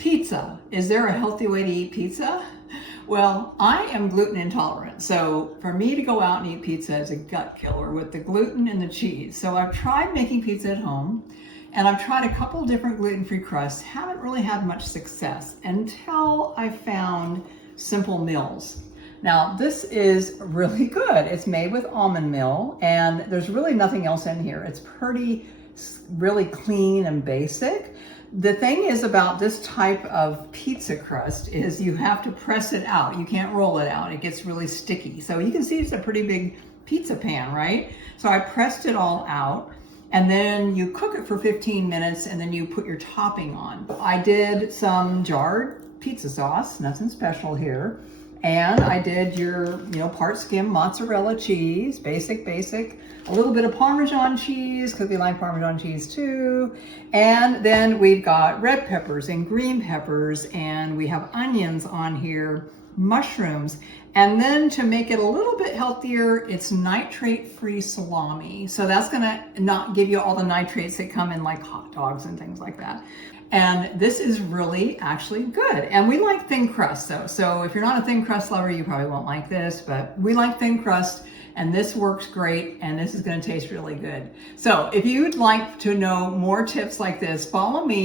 Pizza. Is there a healthy way to eat pizza? Well, I am gluten intolerant, so for me to go out and eat pizza is a gut killer with the gluten and the cheese. So I've tried making pizza at home, and I've tried a couple different gluten-free crusts. Haven't really had much success until I found Simple Mills. Now, this is really good. It's made with almond meal, and there's really nothing else in here. It's really clean and basic. The thing is about this type of pizza crust is you have to press it out. You can't roll it out. It gets really sticky. So you can see it's a pretty big pizza pan, right? So I pressed it all out, and then you cook it for 15 minutes, and then you put your topping on. I did some jarred pizza sauce, nothing special here. And I did your, part skim mozzarella cheese, basic, a little bit of Parmesan cheese, because we like Parmesan cheese too. And then we've got red peppers and green peppers, and we have onions on here, mushrooms. And then to make it a little bit healthier, it's nitrate-free salami. So that's gonna not give you all the nitrates that come in like hot dogs and things like that. And this is really actually good. And we like thin crust though. So if you're not a thin crust lover, you probably won't like this, but we like thin crust, and this works great, and this is gonna taste really good. So if you'd like to know more tips like this, follow me.